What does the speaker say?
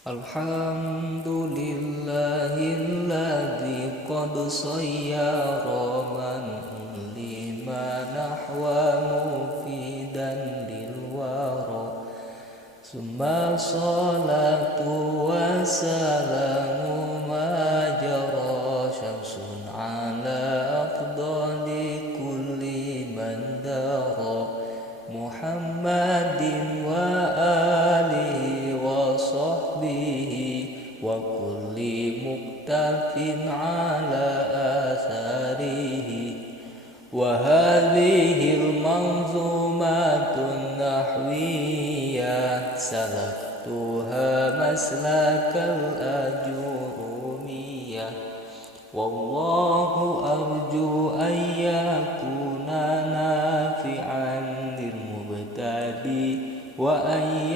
Alhamdulillahilladzi qad sayyara man lima nahwa mufidan lil wara. Summa salatu wassalamu majara syamsun ala afdali kulli man dara. Muhammadin wa alihi wa sahbihi wa kulli muktafin ala atharihi. Wa hadhil manzumatun nahwiyah salaktuha maslakal ajurumiyah. Wallahu arju an yakuna nafi'an lil mubtadi wa an